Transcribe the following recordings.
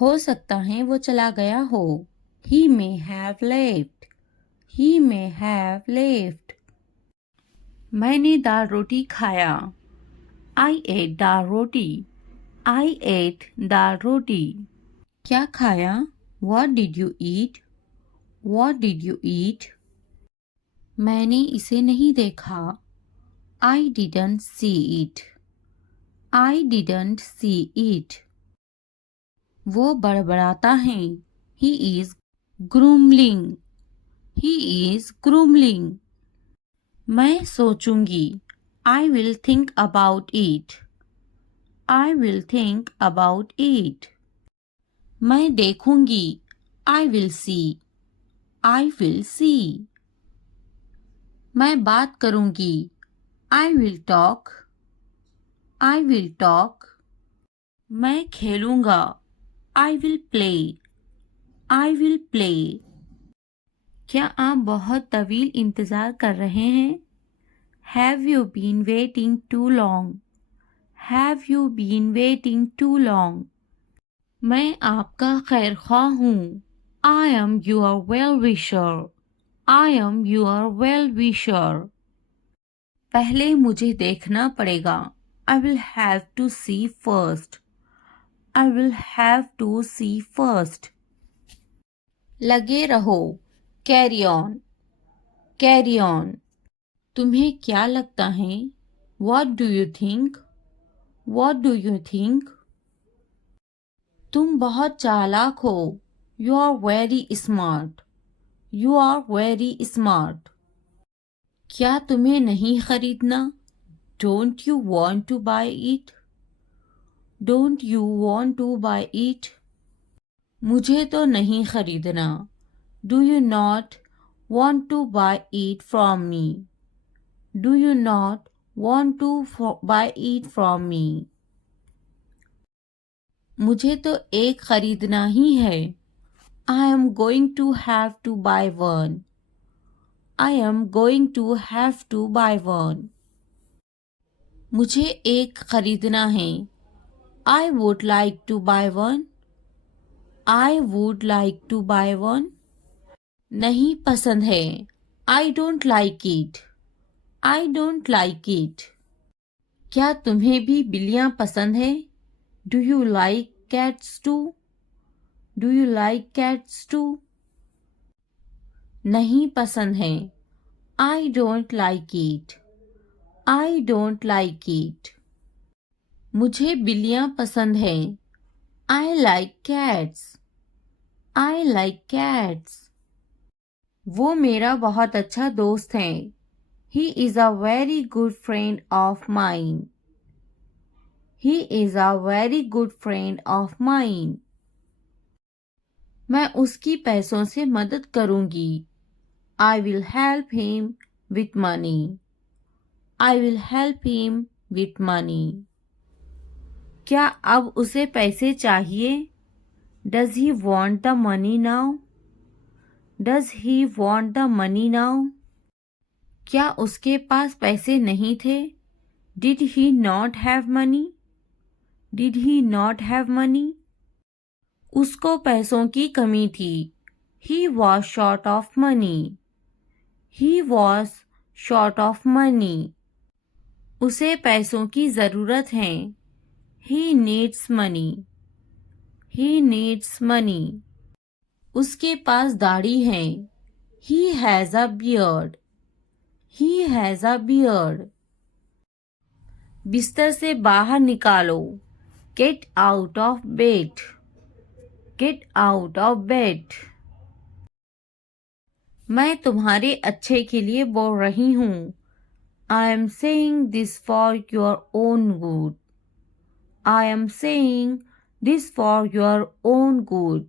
हो सकता है वो चला गया हो। He may have left. He may have left. मैंने दाल रोटी खाया। I ate dal roti. I ate दाल रोटी। क्या खाया? What did you eat? What did you eat? मैंने इसे नहीं देखा। I didn't see it. I didn't see it. वो बड़बड़ाता है। He is grumbling. He is grumbling. मैं सोचूंगी। I will think about it. I will think about it. मैं देखूंगी। I will see. I will see. मैं बात करूंगी। I will talk. I will talk. मैं खेलूंगा। I will play. I will play. क्या आप बहुत तवील इंतज़ार कर रहे हैं? Have you been waiting too long? Have you been waiting too long? मैं आपका खैर ख्वाह हूँ। I am your well-wisher. I am your well-wisher. पहले मुझे देखना पड़ेगा। I will have to see first. I will have to see first. लगे रहो। Carry on. Carry on. तुम्हें क्या लगता है? What do you think? What do you think? तुम बहुत चालाक हो। You are very smart. You are very smart. क्या तुम्हें नहीं खरीदना? Don't you want to buy it? Don't you want to buy it? मुझे तो नहीं खरीदना। Do you not want to buy it from me? Do you not want to buy it from me? मुझे तो एक खरीदना ही है। I am going to have to buy one. I am going to have to buy one. मुझे एक खरीदना है। I would like to buy one. I would like to buy one. नहीं पसंद है। I don't like it. I don't like it. क्या तुम्हें भी बिल्लियाँ पसंद है? Do you like cats too? Do you like cats too? नहीं पसंद है। I don't like it. I don't like it. मुझे बिल्लियाँ पसंद है। I like cats. I like cats. वो मेरा बहुत अच्छा दोस्त है। He is a very good friend of mine. He is a very good friend of mine. मैं उसकी पैसों से मदद करूंगी। I will help him with money. I will help him with money. क्या अब उसे पैसे चाहिए? Does he want the money now? Does he want the money now? क्या उसके पास पैसे नहीं थे? Did he not have money? Did he not have money? उसको पैसों की कमी थी। He was short of money. He was short of money. उसे पैसों की ज़रूरत है। He needs money. He needs money. उसके पास दाढ़ी है। He has a beard. He has a beard. बिस्तर से बाहर निकालो। Get out of bed. Get out of bed. मैं तुम्हारे अच्छे के लिए बोल रही हूँ। I am saying this for your own good. I am saying this for your own good.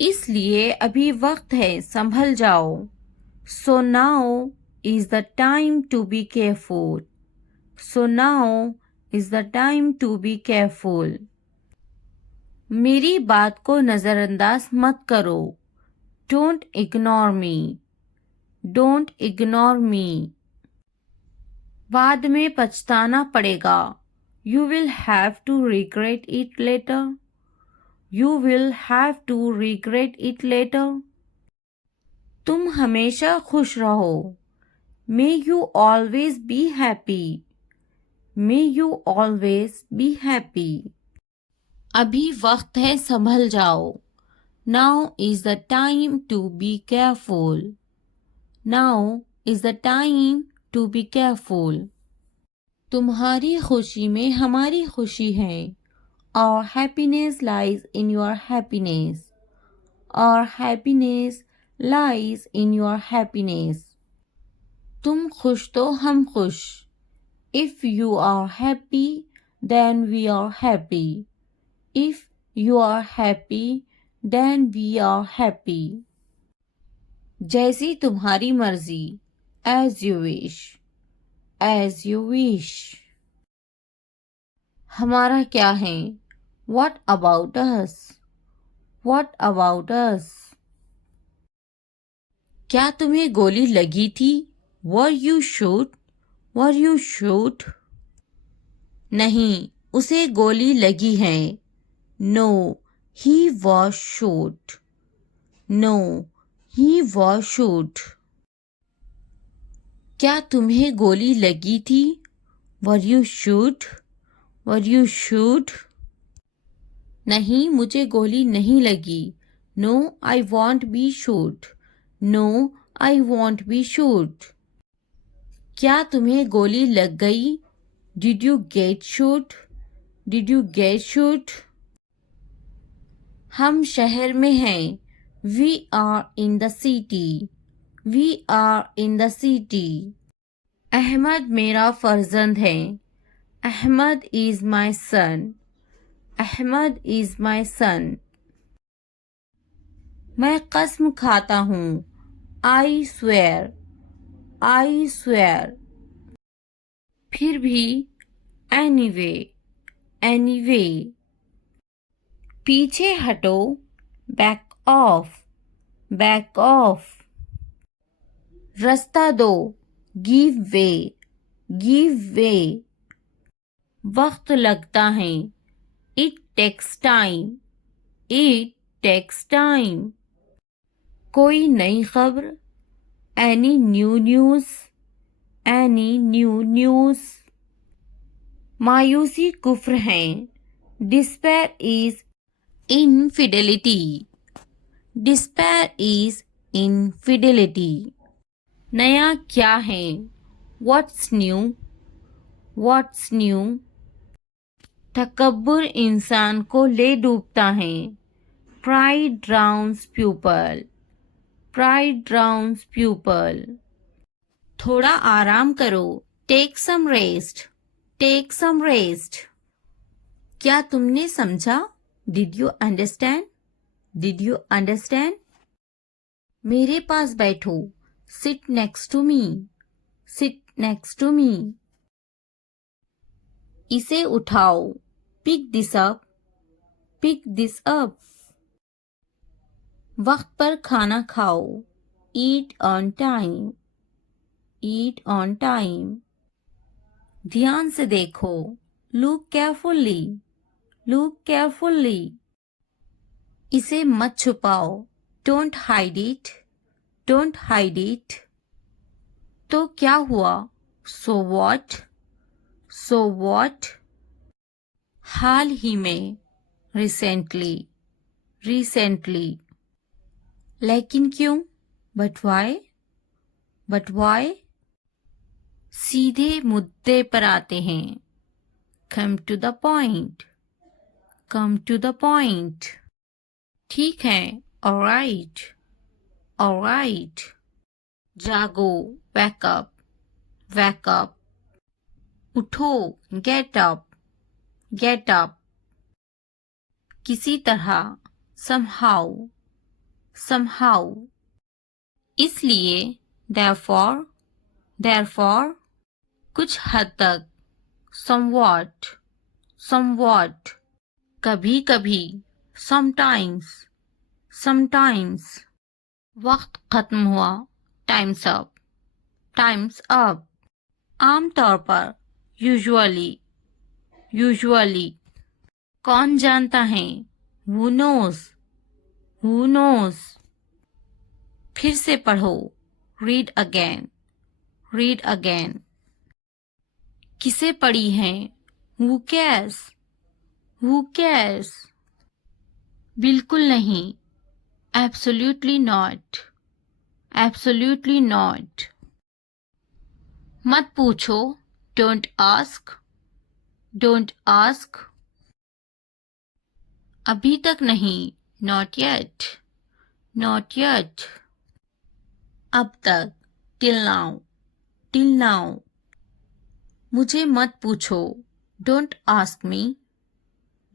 इसलिए अभी वक्त है, संभल जाओ। So now is the time to be careful. So now is the time to be careful. मेरी बात को नज़रअंदाज मत करो। Don't ignore me. Don't ignore me. बाद में पछताना पड़ेगा। You will have to regret it later. You will have to regret it later. तुम हमेशा खुश रहो. May you always be happy. May you always be happy. अभी वक्त है संभल जाओ. Now is the time to be careful. Now is the time to be careful. तुम्हारी खुशी में हमारी खुशी है. Our happiness lies in your happiness. Our happiness lies in your happiness. तुम खुश तो हम खुश. If you are happy, then we are happy. If you are happy, then we are happy. जैसी तुम्हारी मर्जी. As you wish. As you wish. हमारा क्या है? What about us? What about us? क्या तुम्हें गोली लगी थी? Were you shot? Were you shot? नहीं, उसे गोली लगी है. No, he was shot. No, he was shot. क्या तुम्हें गोली लगी थी? Were you shot? Were you shot? नहीं, मुझे गोली नहीं लगी. No, I won't be shot. No, I won't be shot. क्या तुम्हें गोली लग गई? Did you get shot? Did you get shot? हम शहर में हैं. We are in the city. We are in the city. Ahmad मेरा फर्जंद है. Ahmad is my son. Ahmad is my son. मैं कसम खाता हूँ. I swear. I swear. फिर भी. Anyway. Anyway. पीछे हटो. Back off. Back off. रास्ता दो. Give way. Give way. वक्त लगता है. It takes time. It takes time. कोई नई खबर. Any new news. Any new news. मायूसी कुफ्र है. Despair is infidelity. Despair is infidelity. नया क्या है? What's new? What's new? तकब्बुर इंसान को ले डूबता है. Pride drowns pupil. Pride drowns pupil. थोड़ा आराम करो. Take some rest. Take some rest. क्या तुमने समझा? Did you understand? Did you understand? मेरे पास बैठो. Sit next to me. Sit next to me. इसे उठाओ. Pick this up. Pick this up. वक्त पर खाना खाओ. Eat on time. Eat on time. ध्यान से देखो. Look carefully. Look carefully. इसे मत छुपाओ. Don't hide it. Don't hide it. तो क्या हुआ? So what? So what? हाल ही में. Recently. Recently. लेकिन क्यों? But why? But why? सीधे मुद्दे पर आते हैं. Come to the point. Come to the point. ठीक है. All right. All right. जागो. Wake up. Wake up. उठो. Get up. Get up. किसी तरह. Somehow. Somehow. इसलिए. Therefore. Therefore. कुछ हद तक. Somewhat. Somewhat. कभी कभी. Sometimes. Sometimes. वक्त खत्म हुआ. Time's up. Time's up. आमतौर पर. Usually. Usually. कौन जानता है? Who knows? Who knows? फिर से पढ़ो. Read again. Read again. किसे पढ़ी हैं? Who cares? Who cares? बिल्कुल नहीं. Absolutely not. Absolutely not. मत पूछो. Don't ask. Don't ask. अभी तक नहीं. Not yet. Not yet. अब तक. Till now. Till now. मुझे मत पूछो. Don't ask me.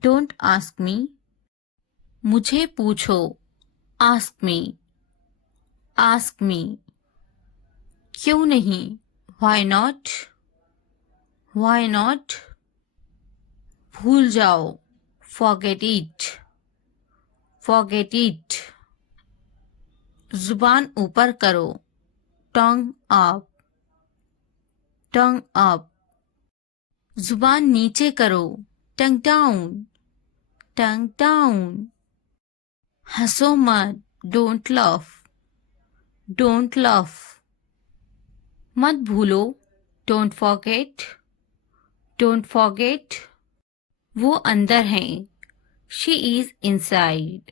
Don't ask me. मुझे पूछो. Ask me. Ask me. क्यों नहीं? Why not? Why not? भूल जाओ. Forget it. Forget it. जुबान ऊपर करो. Tongue up. Tongue up. जुबान नीचे करो. Tongue down. Tongue down. हंसो मत. Don't laugh. Don't laugh. मत भूलो. Don't forget. Don't forget. वो अंदर हैं. She is inside.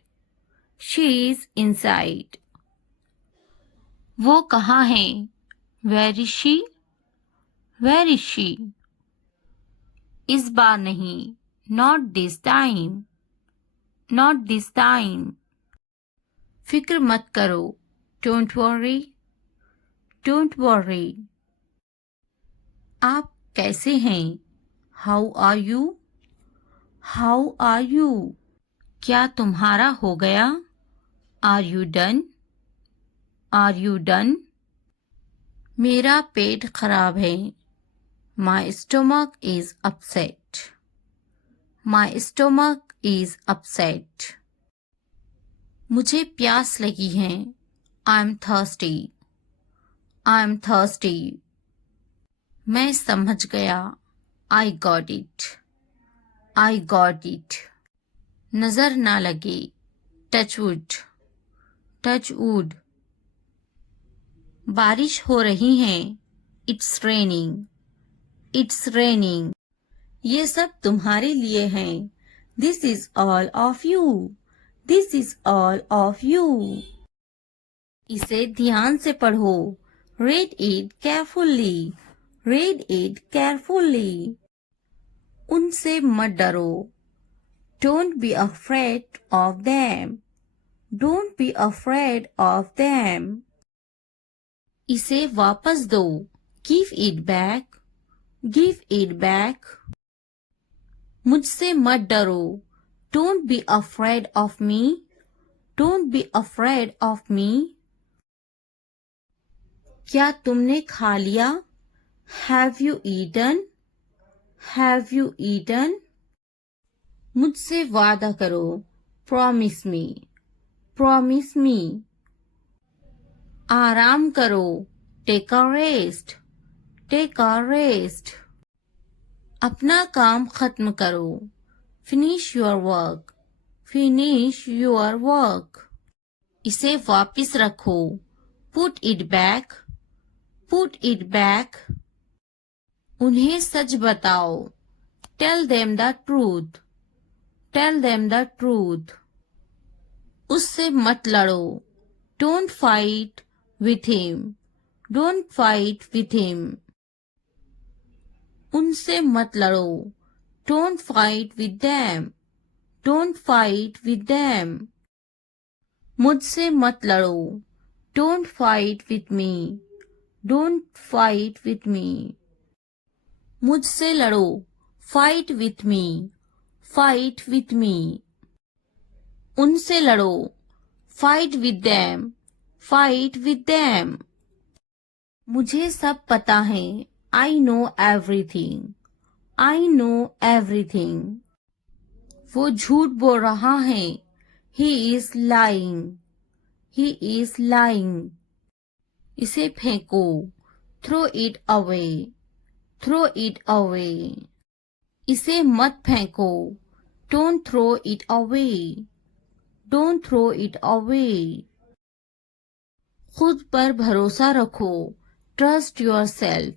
She is inside. वो कहाँ हैं? Where is she? Where is she? इस बार नहीं. Not this time. Not this time. फिक्र मत करो. Don't worry. Don't worry. आप कैसे हैं? How are you? How are you? क्या तुम्हारा हो गया? Are you done? Are you done? मेरा पेट खराब है. My stomach is upset. My stomach is upset. मुझे प्यास लगी है. I'm thirsty. I'm thirsty. मैं समझ गया. I got it. I got it. नजर ना लगे. Touch wood. Touch wood. बारिश हो रही है. It's raining. It's raining. ये सब तुम्हारे लिए हैं. This is all of you. This is all of you. इसे ध्यान से पढ़ो. Read it carefully. Read it carefully. उनसे मत डरो. Don't be afraid of them. Don't be afraid of them. इसे वापस दो. Give it back. Give it back. मुझसे मत डरो. Don't be afraid of me. Don't be afraid of me. क्या तुमने खा लिया? Have you eaten? Have you eaten? मुझसे वादा करो. Promise me. Promise me. आराम करो. Take a rest. Take a rest. अपना काम खत्म करो. Finish your work. Finish your work. इसे वापस रखो. Put it back. Put it back. उन्हें सच बताओ. Tell them the truth. Tell them the truth. उससे मत लड़ो. Don't fight with him. Don't fight with him. उनसे मत लड़ो. Don't fight with them. Don't fight with them. मुझसे मत लड़ो. Don't fight with me. Don't fight with me. मुझसे लड़ो. Fight with me. Fight with me. उनसे लड़ो. Fight with them. Fight with them. मुझे सब पता है. I know everything. I know everything. वो झूठ बोल रहा है. He is lying. He is lying. इसे फेंको. Throw it away. Throw it away. इसे मत फेंको. Don't throw it away. Don't throw it away. खुद पर भरोसा रखो. Trust yourself.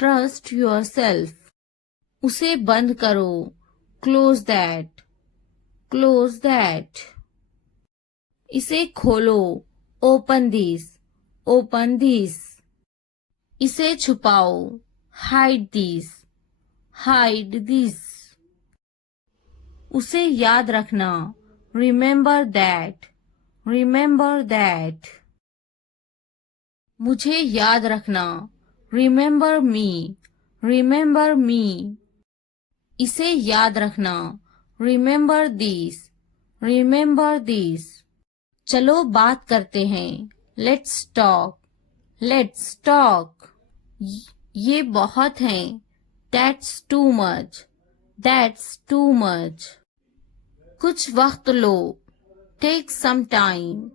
Trust yourself. उसे बंद करो. Close that. Close that. इसे खोलो. Open this. Open this. इसे छुपाओ. Hide this. Hide this. उसे याद रखना. Remember that. Remember that. मुझे याद रखना. Remember me. Remember me. इसे याद रखना. Remember this. Remember this. चलो बात करते हैं. Let's talk. Let's talk. ये बहुत है. That's too much. That's too much. कुछ वक्त लो. Take some time.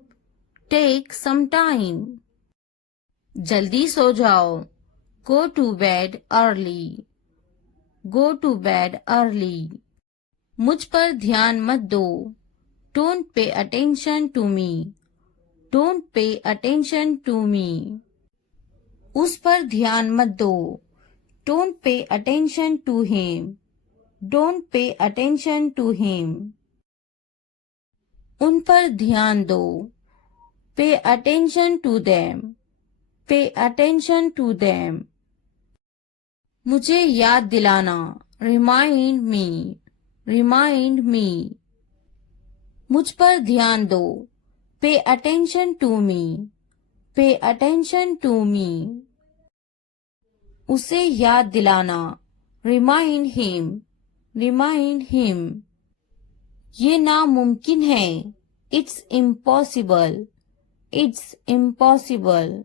Take some time. जल्दी सो जाओ. Go to bed early. Go to bed early. मुझ पर ध्यान मत दो. Don't pay attention to me. Don't pay attention to me. उस पर ध्यान मत दो. Don't pay attention to him. Don't pay attention to him. उन पर ध्यान दो. Pay attention to them. Pay attention to them. मुझे याद दिलाना. Remind me. Remind me. मुझ पर ध्यान दो. Pay attention to me. Pay attention to me. उसे याद दिलाना. Remind him. Remind him. ये नामुमकिन है. It's impossible. It's impossible.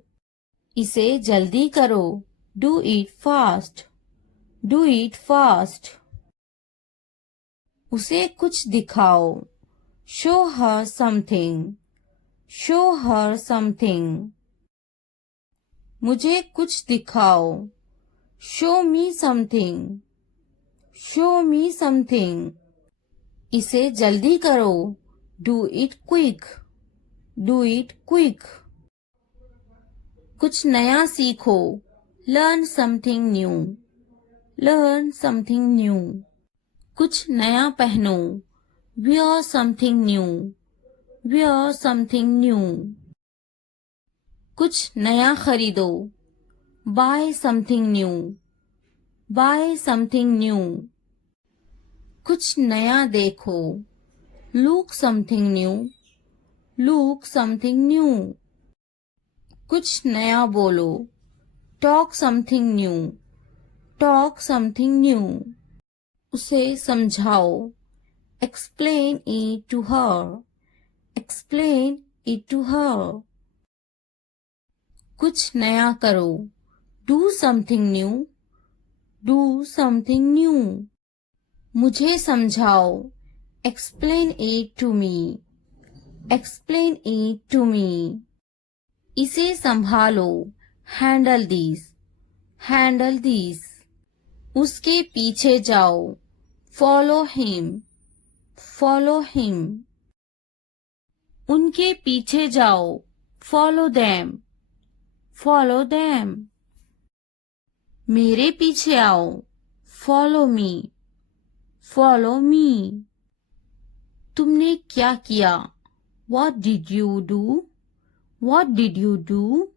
इसे जल्दी करो. Do it fast. Do it fast. उसे कुछ दिखाओ. Show her something. Show her something. मुझे कुछ दिखाओ. Show me something. Show me something. इसे जल्दी करो. Do it quick. Do it quick. कुछ नया सीखो. Learn something new. Learn something new. कुछ नया पहनो. Wear something new. Wear something new. कुछ नया खरीदो. Buy something new. Buy something new. कुछ नया देखो. Look something new. Look something new. कुछ नया बोलो. Talk something new. Talk something new. उसे समझाओ. Explain it to her. Explain it to her. कुछ नया करो. Do something new. Do something new. मुझे समझाओ. Explain it to me. Explain it to me. इसे संभालो. Handle this. Handle this. उसके पीछे जाओ. Follow him. Follow him. उनके पीछे जाओ. Follow them. Follow them. मेरे पीछे आओ. Follow me. Follow me. तुमने क्या किया? What did you do? What did you do?